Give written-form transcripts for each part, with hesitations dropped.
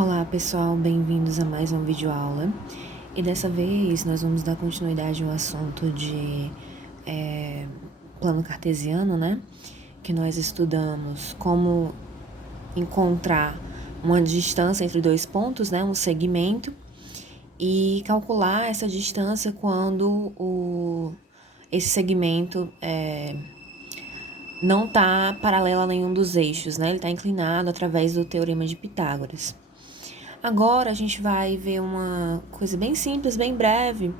Olá pessoal, bem-vindos a mais uma videoaula. E dessa vez nós vamos dar continuidade ao assunto de plano cartesiano, né? Que nós estudamos como encontrar uma distância entre dois pontos, né? Um segmento, e calcular essa distância quando esse segmento não está paralelo a nenhum dos eixos, né? Ele está inclinado através do teorema de Pitágoras. Agora a gente vai ver uma coisa bem simples, bem breve,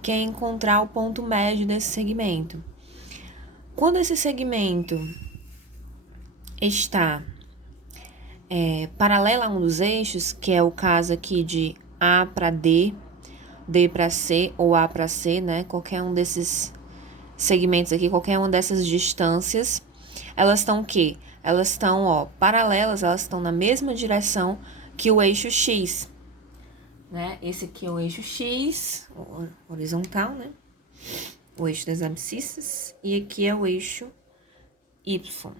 que é encontrar o ponto médio desse segmento. Quando esse segmento está paralelo a um dos eixos, que é o caso aqui de A para D, D para C ou A para C, né? Qualquer um desses segmentos aqui, qualquer uma dessas distâncias, elas estão o quê? Elas estão, paralelas, elas estão na mesma direção que o eixo X. Né? Esse aqui é o eixo X, horizontal, né? O eixo das abscissas. E aqui é o eixo Y.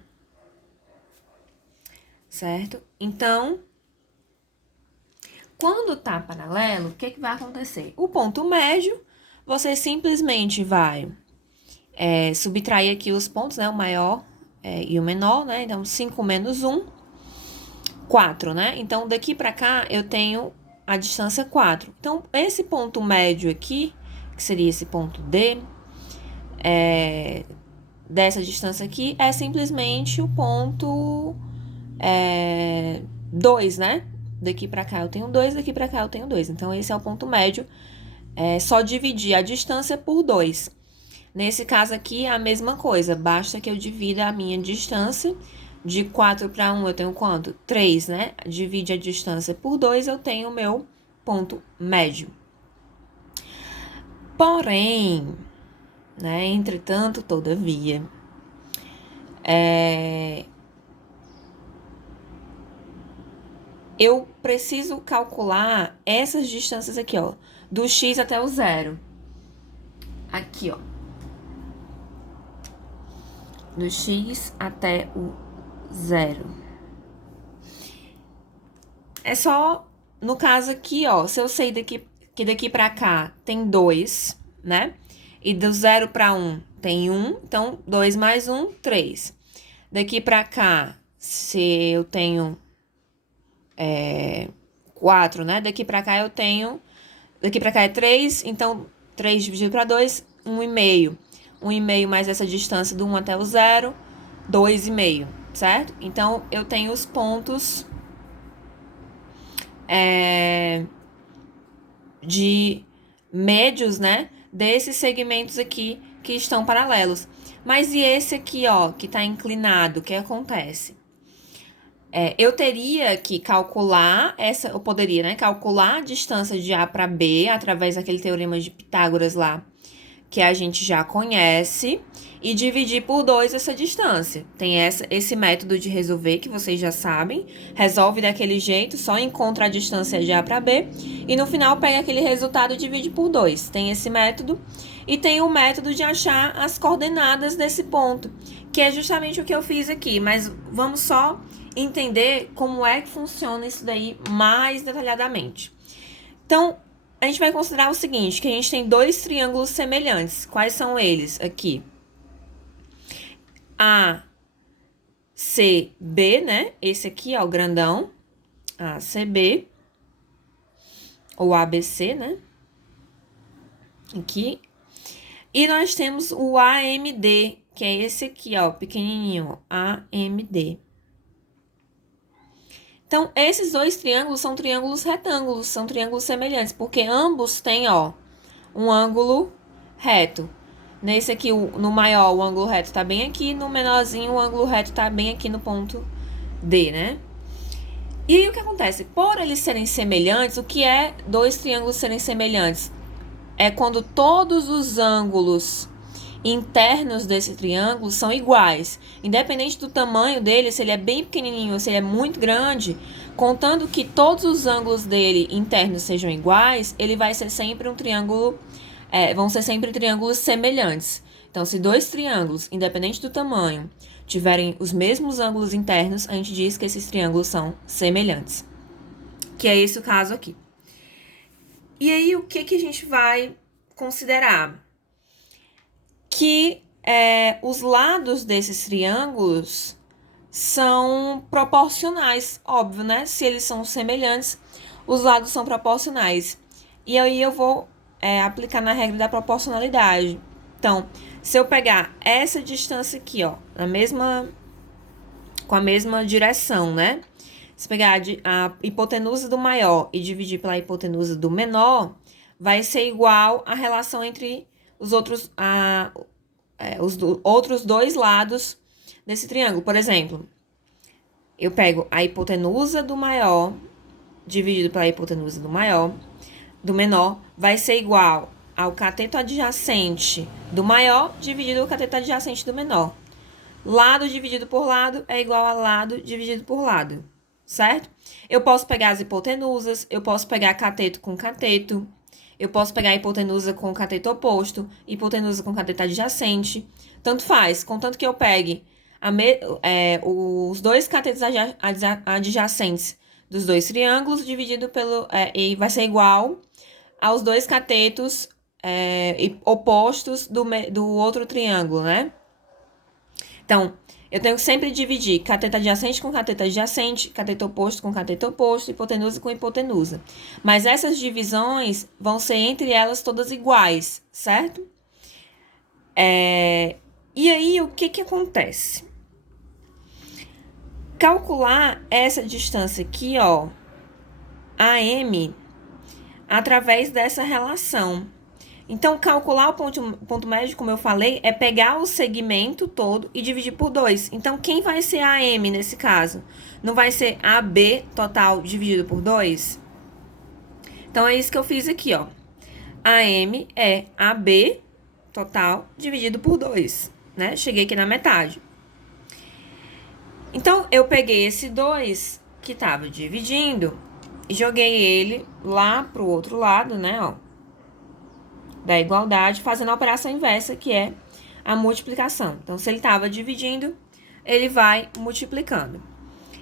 Certo? Então, quando tá paralelo, o que vai acontecer? O ponto médio, você simplesmente vai subtrair aqui os pontos, né? O maior e o menor, né? Então, 5 menos 1, 4, né? Então, daqui pra cá, eu tenho a distância 4. Então, esse ponto médio aqui, que seria esse ponto D, dessa distância aqui, é simplesmente o ponto 2, né? Daqui pra cá eu tenho 2, daqui pra cá eu tenho 2. Então, esse é o ponto médio. É só dividir a distância por 2. Nesse caso aqui, é a mesma coisa. Basta que eu divida a minha distância. De 4 para 1, eu tenho quanto? 3, né? Divide a distância por 2, eu tenho o meu ponto médio. Porém, né? Entretanto, todavia, eu preciso calcular essas distâncias aqui, ó, do X até o zero. Aqui, ó. Do X até o zero. É só, no caso aqui, ó, se eu sei que daqui pra cá tem 2, né? E do 0 para 1 tem 1, então 2 mais 1, 3. Daqui pra cá, se eu tenho 4, né? Daqui pra cá eu tenho... Daqui pra cá é 3, então 3 dividido para 2, 1,5. 1,5 mais essa distância do 1 até o 0, 2,5, certo? Então, eu tenho os pontos de médios, né? Desses segmentos aqui que estão paralelos. Mas e esse aqui, ó, que tá inclinado, o que acontece? Eu teria que calcular eu poderia, né, calcular a distância de A para B através daquele teorema de Pitágoras lá, que a gente já conhece, e dividir por 2 essa distância. Tem esse método de resolver que vocês já sabem. Resolve daquele jeito, só encontra a distância de A para B, e no final pega aquele resultado e divide por 2. Tem esse método, e tem o método de achar as coordenadas desse ponto, que é justamente o que eu fiz aqui, mas vamos só entender como é que funciona isso daí mais detalhadamente. Então, a gente vai considerar o seguinte, que a gente tem dois triângulos semelhantes. Quais são eles aqui? ACB, né? Esse aqui, ó, o grandão. ACB. Ou ABC, né? Aqui. E nós temos o AMD, que é esse aqui, ó, pequenininho, AMD. Então, esses dois triângulos são triângulos retângulos, são triângulos semelhantes, porque ambos têm, ó, um ângulo reto. Nesse aqui, no maior, o ângulo reto tá bem aqui, no menorzinho, o ângulo reto tá bem aqui no ponto D, né? E aí, o que acontece? Por eles serem semelhantes, o que é dois triângulos serem semelhantes? É quando todos os ângulos internos desse triângulo são iguais. Independente do tamanho dele, se ele é bem pequenininho ou se ele é muito grande, contando que todos os ângulos dele internos sejam iguais, ele vai ser sempre um triângulo, vão ser sempre triângulos semelhantes. Então, se dois triângulos, independente do tamanho, tiverem os mesmos ângulos internos, a gente diz que esses triângulos são semelhantes. que é esse o caso aqui. E aí, o que a gente vai considerar? Que os lados desses triângulos são proporcionais, óbvio, né? Se eles são semelhantes, os lados são proporcionais. E aí eu vou aplicar na regra da proporcionalidade. Então, se eu pegar essa distância aqui, ó, com a mesma direção, né? Se pegar a hipotenusa do maior e dividir pela hipotenusa do menor, vai ser igual a relação entre os outros dois lados desse triângulo. Por exemplo, eu pego a hipotenusa do maior dividido pela hipotenusa do menor, vai ser igual ao cateto adjacente do maior dividido pelo cateto adjacente do menor. Lado dividido por lado é igual a lado dividido por lado, certo? Eu posso pegar as hipotenusas, eu posso pegar cateto com cateto, eu posso pegar a hipotenusa com o cateto oposto, hipotenusa com cateto adjacente, tanto faz, contanto que eu pegue os dois catetos adjacentes dos dois triângulos dividido e vai ser igual aos dois catetos opostos do outro triângulo, né? Então, eu tenho que sempre dividir cateto adjacente com cateto adjacente, cateto oposto com cateto oposto, hipotenusa com hipotenusa. Mas essas divisões vão ser entre elas todas iguais, certo? E aí, o que acontece? Calcular essa distância aqui, ó, AM, através dessa relação. Então, calcular o ponto médio, como eu falei, é pegar o segmento todo e dividir por 2. Então, quem vai ser AM nesse caso? Não vai ser AB total dividido por 2? Então, é isso que eu fiz aqui, ó. AM é AB total dividido por 2, né? Cheguei aqui na metade. Então, eu peguei esse 2 que estava dividindo e joguei ele lá pro outro lado, né, ó, da igualdade, fazendo a operação inversa, que é a multiplicação. Então, se ele estava dividindo, ele vai multiplicando.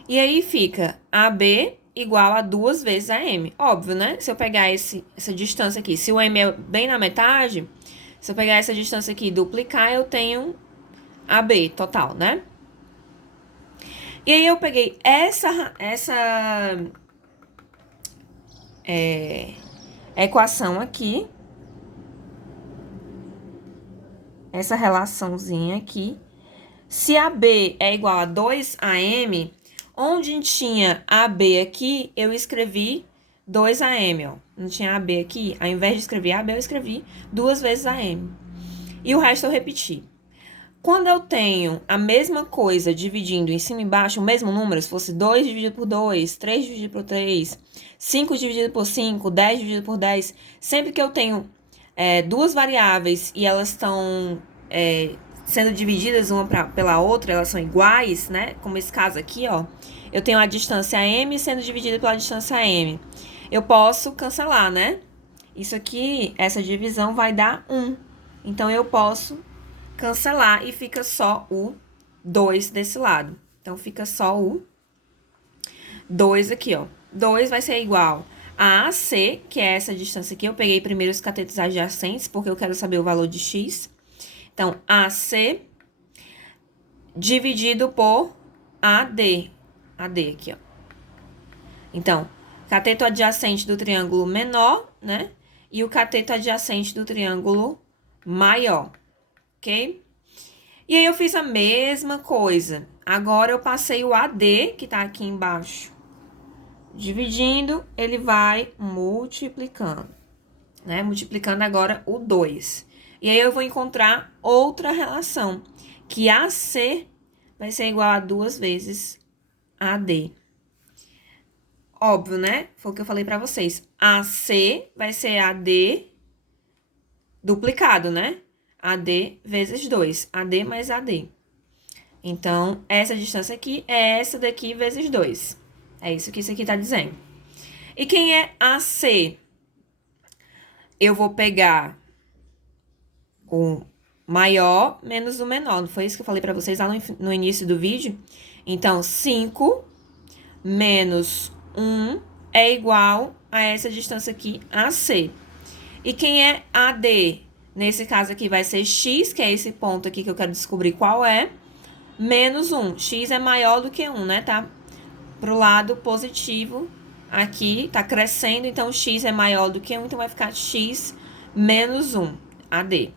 E aí fica AB igual a 2 vezes AM. Óbvio, né? Se eu pegar essa distância aqui, se o M é bem na metade, se eu pegar essa distância aqui e duplicar, eu tenho AB total, né? E aí eu peguei essa equação aqui, essa relaçãozinha aqui. Se AB é igual a 2AM, onde tinha AB aqui, eu escrevi 2AM, ó. Não tinha AB aqui, ao invés de escrever AB, eu escrevi 2 vezes AM. E o resto eu repeti. Quando eu tenho a mesma coisa dividindo em cima e embaixo, o mesmo número, se fosse 2 dividido por 2, 3 dividido por 3, 5 dividido por 5, 10 dividido por 10, sempre que eu tenho duas variáveis e elas estão sendo divididas uma pela outra, elas são iguais, né? Como esse caso aqui, ó. Eu tenho a distância M sendo dividida pela distância M. Eu posso cancelar, né? Isso aqui, essa divisão vai dar 1. Então, eu posso cancelar e fica só o 2 desse lado. Então, fica só o 2 aqui, ó. 2 vai ser igual a AC, que é essa distância aqui. Eu peguei primeiro os catetos adjacentes, porque eu quero saber o valor de X. Então, AC dividido por AD. AD aqui, ó. Então, cateto adjacente do triângulo menor, né? E o cateto adjacente do triângulo maior, ok? E aí, eu fiz a mesma coisa. Agora, eu passei o AD, que tá aqui embaixo. Dividindo, ele vai multiplicando, né? Multiplicando agora o 2. E aí, eu vou encontrar outra relação, que AC vai ser igual a 2 vezes AD. Óbvio, né? Foi o que eu falei pra vocês. AC vai ser AD duplicado, né? AD vezes 2. AD mais AD. Então, essa distância aqui é essa daqui vezes 2. É isso que isso aqui tá dizendo. E quem é AC? Eu vou pegar o maior menos o menor. Não foi isso que eu falei pra vocês lá no início do vídeo? Então, 5 menos 1 é igual a essa distância aqui, AC. E quem é AD? Nesse caso aqui vai ser X, que é esse ponto aqui que eu quero descobrir qual é, menos 1. X é maior do que 1, né? Tá pro lado positivo aqui, tá crescendo, então X é maior do que 1, então vai ficar X menos 1, AD.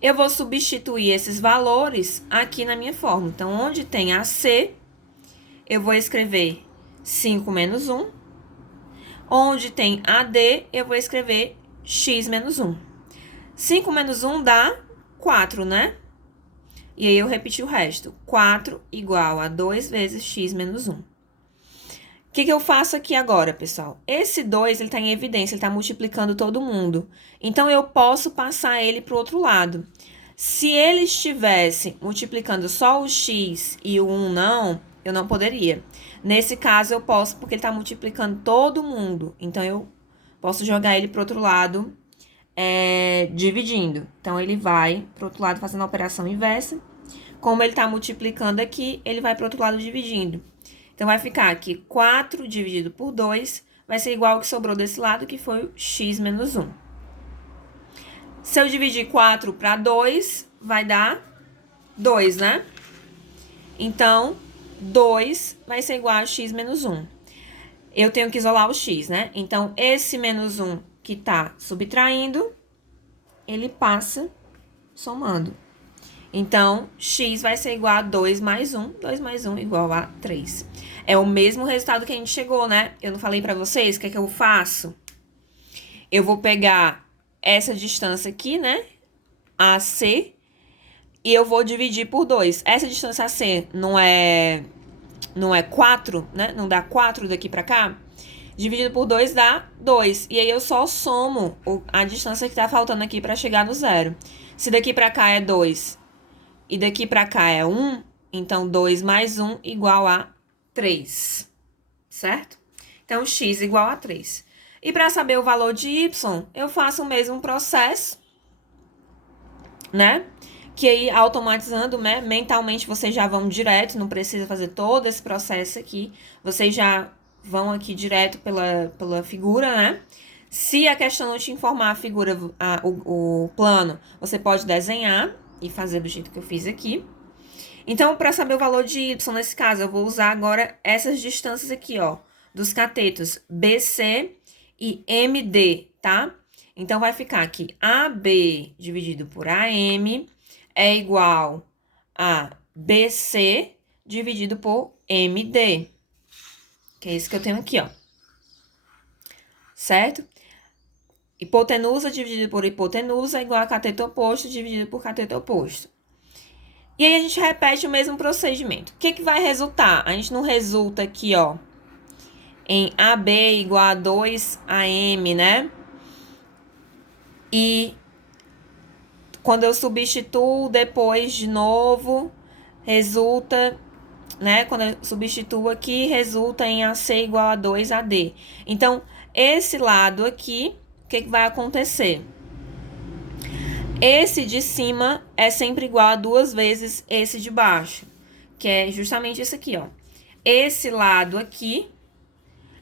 Eu vou substituir esses valores aqui na minha fórmula. Então, onde tem AC, eu vou escrever 5 menos 1. Onde tem AD, eu vou escrever X menos 1. 5 menos 1 dá 4, né? E aí eu repeti o resto. 4 igual a 2 vezes X menos 1. O que eu faço aqui agora, pessoal? Esse 2, ele tá em evidência, ele tá multiplicando todo mundo. Então, eu posso passar ele pro outro lado. Se ele estivesse multiplicando só o X e o 1 não, eu não poderia. Nesse caso, eu posso, porque ele tá multiplicando todo mundo. Então, eu posso jogar ele pro outro lado, dividindo. Então, ele vai pro outro lado fazendo a operação inversa. Como ele tá multiplicando aqui, ele vai pro outro lado dividindo. Então, vai ficar aqui 4 dividido por 2 vai ser igual ao que sobrou desse lado, que foi o x menos 1. Se eu dividir 4 para 2, vai dar 2, né? Então, 2 vai ser igual a x menos 1. Eu tenho que isolar o x, né? Então, esse menos 1 que tá subtraindo, ele passa somando. Então, x vai ser igual a 2 mais 1. 2 mais 1 igual a 3. É o mesmo resultado que a gente chegou, né? Eu não falei pra vocês o que é que eu faço? Eu vou pegar essa distância aqui, né? AC. E eu vou dividir por 2. Essa distância AC não é 4, né? Não dá 4 daqui pra cá. Dividido por 2 dá 2. E aí eu só somo a distância que tá faltando aqui pra chegar no zero. Se daqui pra cá é 2 e daqui pra cá é 1, então 2 mais 1 igual a 3, certo? Então, x igual a 3. E para saber o valor de y, eu faço o mesmo processo, né? Que aí, automatizando, né? Mentalmente, vocês já vão direto, não precisa fazer todo esse processo aqui. Vocês já vão aqui direto pela figura, né? Se a questão não te informar a figura, o plano, você pode desenhar e fazer do jeito que eu fiz aqui. Então, para saber o valor de y, nesse caso, eu vou usar agora essas distâncias aqui, ó, dos catetos BC e MD, tá? Então, vai ficar aqui AB dividido por AM é igual a BC dividido por MD, que é isso que eu tenho aqui, ó. Certo? Hipotenusa dividido por hipotenusa é igual a cateto oposto dividido por cateto oposto. E aí, a gente repete o mesmo procedimento. O que que vai resultar? A gente não resulta aqui, ó, em AB igual a 2AM, né? E quando eu substituo depois de novo, resulta, né? Quando eu substituo aqui, resulta em AC igual a 2AD. Então, esse lado aqui, o que que vai acontecer? Esse de cima é sempre igual a 2 vezes esse de baixo, que é justamente isso aqui, ó. Esse lado aqui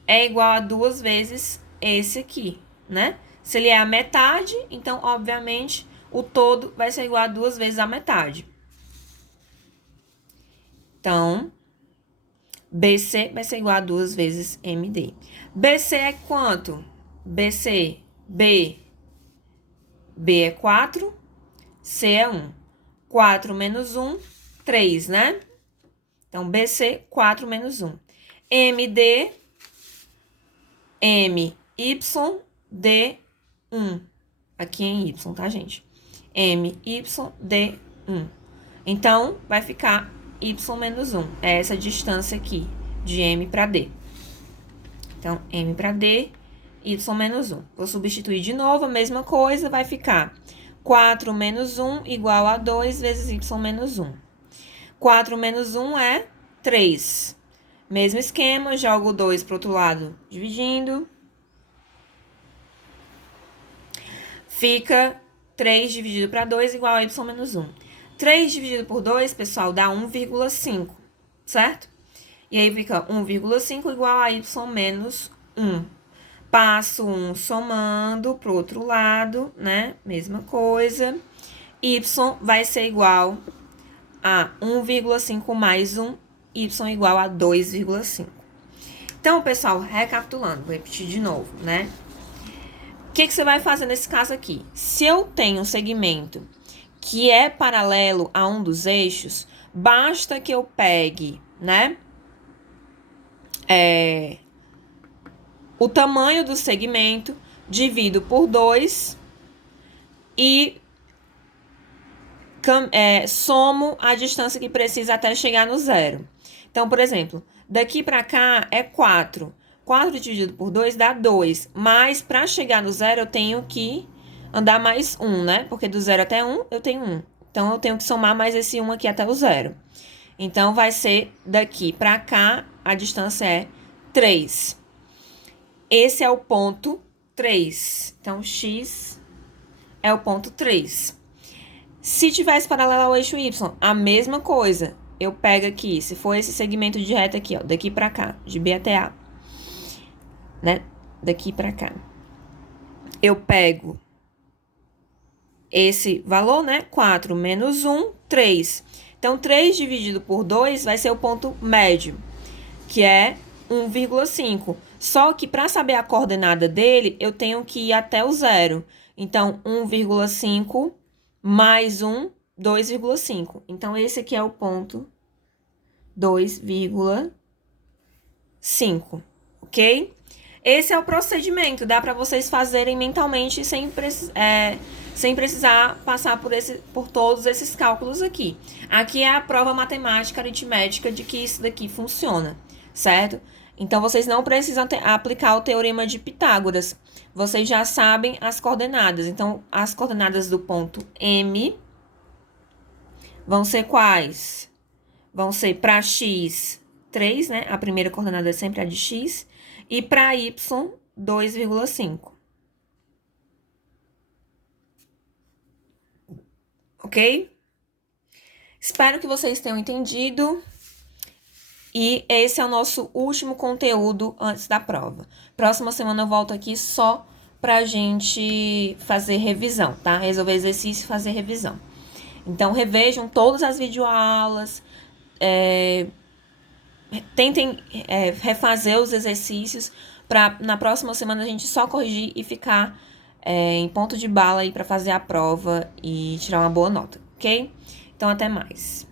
é igual a 2 vezes esse aqui, né? Se ele é a metade, então, obviamente, o todo vai ser igual a 2 vezes a metade. Então, BC vai ser igual a 2 vezes MD. BC é quanto? BC, B é 4, C é 1. 4 menos 1, 3, né? Então, BC, 4 menos 1. MD, MY, D, 1. Aqui em Y, tá, gente? MY, D, 1. Então, vai ficar Y menos 1. É essa distância aqui, de M para D. Então, M para D, Y menos 1. Vou substituir de novo, a mesma coisa, vai ficar 4 menos 1 igual a 2 vezes Y menos 1. 4 menos 1 é 3. Mesmo esquema, jogo 2 para o outro lado, dividindo. Fica 3 dividido para 2 igual a Y menos 1. 3 dividido por 2, pessoal, dá 1,5, certo? E aí fica 1,5 igual a y menos 1. Passo 1 somando pro outro lado, né? Mesma coisa. Y vai ser igual a 1,5 mais 1, y igual a 2,5. Então, pessoal, recapitulando, vou repetir de novo, né? O que você vai fazer nesse caso aqui? Se eu tenho um segmento que é paralelo a um dos eixos, basta que eu pegue, né? O tamanho do segmento, divido por 2 e somo a distância que precisa até chegar no zero. Então, por exemplo, daqui para cá é 4. 4 dividido por 2 dá 2. Mas para chegar no zero eu tenho que andar mais 1, né? Porque do 0 até 1 eu tenho 1. Então, eu tenho que somar mais esse 1 aqui até o zero. Então, vai ser daqui para cá, a distância é 3. Esse é o ponto 3. Então, x é o ponto 3. Se tivesse paralelo ao eixo y, a mesma coisa. Eu pego aqui, se for esse segmento de reta aqui, ó, daqui pra cá, de B até A, né? Daqui pra cá. Eu pego esse valor, né? 4 menos 1, 3. Então, 3 dividido por 2 vai ser o ponto médio, que é 1,5. Só que para saber a coordenada dele, eu tenho que ir até o zero. Então, 1,5 mais 1, 2,5. Então, esse aqui é o ponto 2,5, ok? Esse é o procedimento, dá para vocês fazerem mentalmente sem precisar passar por todos esses cálculos aqui. Aqui é a prova matemática aritmética de que isso daqui funciona, certo? Então, vocês não precisam aplicar o teorema de Pitágoras. Vocês já sabem as coordenadas. Então, as coordenadas do ponto M vão ser quais? Vão ser para x, 3, né? A primeira coordenada é sempre a de x. E para y, 2,5. Ok? Espero que vocês tenham entendido. E esse é o nosso último conteúdo antes da prova. Próxima semana eu volto aqui só pra gente fazer revisão, tá? Resolver exercício e fazer revisão. Então, revejam todas as videoaulas, tentem refazer os exercícios para na próxima semana a gente só corrigir e ficar em ponto de bala aí para fazer a prova e tirar uma boa nota, ok? Então, até mais.